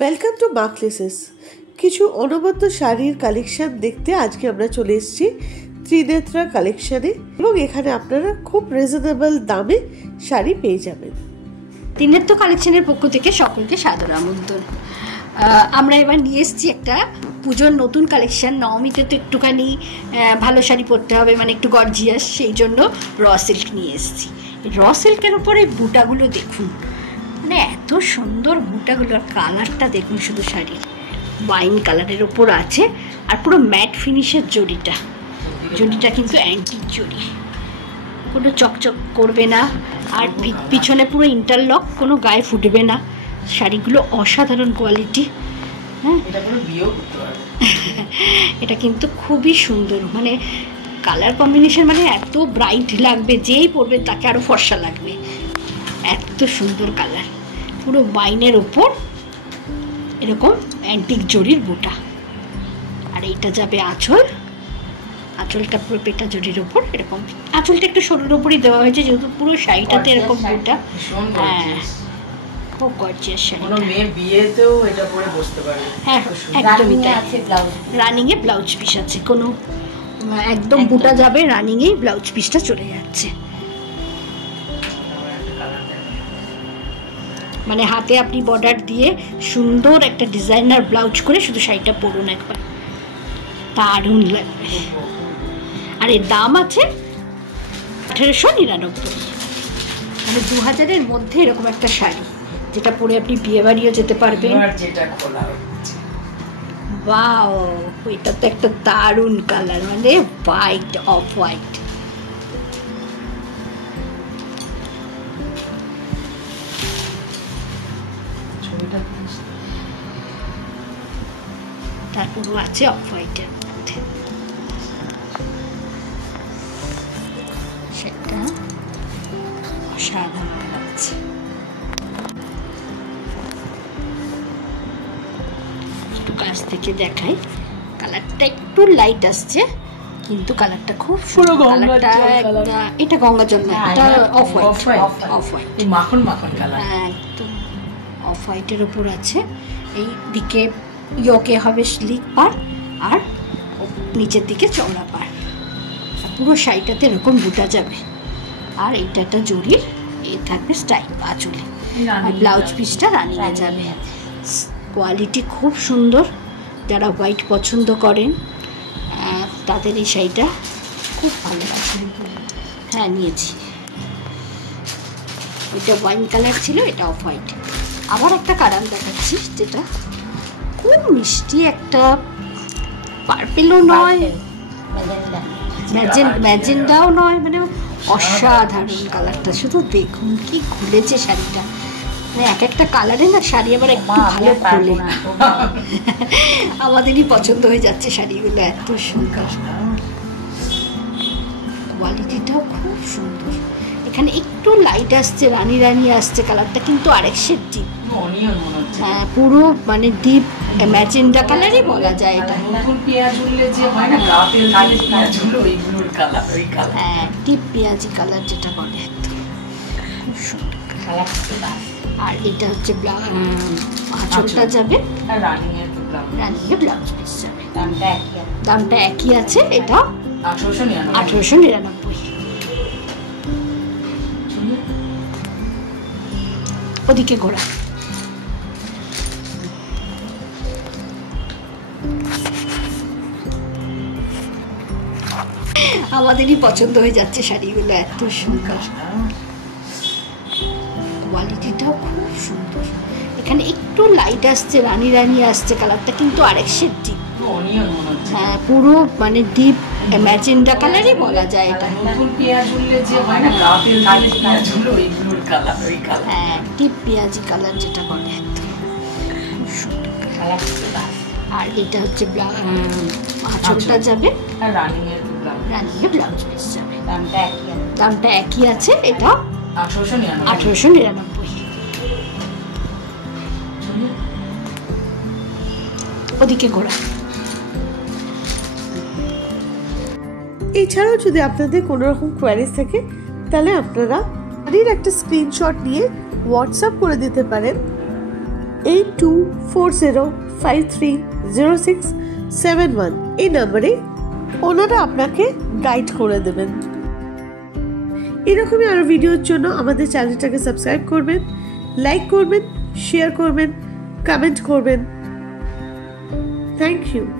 Welcome to মার্কলেসেস। কিছু অনবদ্য শাড়ির কালেকশন দেখতে আজকে আমরা চলে এসেছি ত্রিনেত্রা কালেকশনে এবং এখানে আপনারা খুব রিজনেবল দামে শাড়ি পেয়ে যাবেন। ত্রিনেত্রা কালেকশনের পক্ষ থেকে সকলকে সাদর আমন্ত্রণ। আমরা এবার নিয়ে এসেছি একটা পুজোর নতুন কালেকশন। নবমীতে তো একটুখানি ভালো শাড়ি পরতে হবে, মানে একটু গর্জিয়াস, সেই জন্য র সিল্ক নিয়ে এসেছি। র সিল্কের উপরে বুটাগুলো দেখুন, মানে এত সুন্দর বুটাগুলো, আর কালারটা দেখুন শুধু শাড়ির ওয়াইন কালারের ওপর আছে, আর পুরো ম্যাট ফিনিশের জড়িটা কিন্তু অ্যান্টিক জড়ি, কোনো চকচক করবে না, আর পিছনে পুরো ইন্টারলক, কোনো গায়ে ফুটবে না। শাড়িগুলো অসাধারণ কোয়ালিটি। হ্যাঁ, এটা কিন্তু খুবই সুন্দর, মানে কালার কম্বিনেশন মানে এত ব্রাইট লাগবে, যেই পরবে তাকে আরও ফর্সা লাগবে, এত সুন্দর কালার। পুরো বাইনের ওপর এরকম অ্যান্টিক জড়ির বুটা, আর এইটা যাবে আঁচলটা পুরো পেটা জড়ির ওপর এরকম। আঁচলটা একটু সরুর ওপরই দেওয়া হয়েছে, যেহেতু পুরো শাড়িটাতে এরকম বুটা। হ্যাঁ, খুব গর্জিয়াস শাড়ি। কোনো মেয়ে বিয়েতেও এটা পরে বসতে পারবে। হ্যাঁ, একদমই তাই। রানিংয়ে ব্লাউজ পিস আছে, কোনো একদম বুটা যাবে, রানিংয়েই ব্লাউজ পিসটা চলে যাচ্ছে। মানে হাতে আপনি বর্ডার দিয়ে সুন্দর একটা ডিজাইনার ব্লাউজ করে শুধু শাড়িটা পরুন একবার, দারুণ লাগবে। আর এর দাম আছে 1899, মানে 2000-এর মধ্যে এরকম একটা শাড়ি, যেটা পরে আপনি বিয়ে বাড়িও যেতে পারবেন। ওয়াও, এটা তো একটা দারুণ কালার, মানে হোয়াইট, অফ হোয়াইট। তারপরও আছে অফ হোয়াইটের মধ্যে, সেটা অসাধারণ লাগছে। একটু কাছ থেকে দেখাই, কালারটা একটু লাইট আসছে, কিন্তু কালারটা খুব সুন্দর। এটা গঙ্গা জল না, এটা অফ হোয়াইট, মাখন মাখন কালার, একদম অফ হোয়াইটের উপর আছে। এই দিকে ইয়োকে হবে স্লিক পার, আর নিচের দিকে চওড়া পার, পুরো শাড়িটাতে এরকম বুটা যাবে। আর এইটা একটা জড়ির এ থাকবে স্টাইল আঁচলে, আর ব্লাউজ পিসটা রানিয়ে যাবে। কোয়ালিটি খুব সুন্দর, যারা হোয়াইট পছন্দ করেন তাদের এই শাড়িটা খুব ভালো লাগবে। হ্যাঁ, নিয়েছি। এটা ওয়াইন কালার ছিল, এটা অফ হোয়াইট। আবার একটা কালার দেখাচ্ছি, যেটা খুব মিষ্টি, একটা পার্পেলও নয়, ম্যাজেন্ডাও নয়, মানে অসাধারণ কালারটা। শুধু দেখুন কি খুলেছে শাড়িটা, মানে এক একটা কালারে না শাড়ি আবার একটু ভালো খুলে। আমাদেরই পছন্দ হয়ে যাচ্ছে শাড়িগুলো, এত সুন্দর, কোয়ালিটিটাও খুব সুন্দর। এখানে একটু লাইট আসছে, রানি আসছে কালারটা, কিন্তু আরেক শেড ডিপ। হ্যাঁ, পুরো মানে ডিপ ম্যাজেন্ডা কালারই বলা যায় এটা। হ্যাঁ, ডিপ পেঁয়াজি কালার যেটা বলে, খুব সুন্দর। আর এটা হচ্ছে আঁচলটা যাবে, রানিংয়ে ব্লাউজ পিস যাবে। দামটা একই আছে, এটা 1899। ওদিকে ঘোরা। আমাদেরই পছন্দ হয়ে যাচ্ছে শাড়িগুলো, এত সুন্দর, কোয়ালিটিটাও খুব সুন্দর। এখানে একটু লাইট আসছে, রানি আসছে কালারটা, কিন্তু আরেক শেড ডিপ। হ্যাঁ, পুরো মানে ডিপ ম্যাজেন্ডা কালারই বলা যায় এটা। হ্যাঁ, ডিপ পেঁয়াজি কালার যেটা বলে, খুব সুন্দর। আর এটা হচ্ছে আঁচলটা যাবে, রানিংয়ে ব্লাউজ পিস যাবে। দামটা একই আছে, এটা 1899। ওদিকে ঘোরা। এছাড়াও যদি আপনাদের কোনো রকম কোয়ারিজ থাকে, তাহলে আপনারা শাড়ির একটা স্ক্রিনশট নিয়ে হোয়াটসঅ্যাপ করে দিতে পারেন। 8240530671 এই নম্বরে ওনারা আপনাকে গাইড করে দেবেন। এরকমই আরো ভিডিওর জন্য আমাদের চ্যানেলটাকে সাবস্ক্রাইব করবেন, লাইক করবেন, শেয়ার করবেন, কমেন্ট করবেন। Thank you.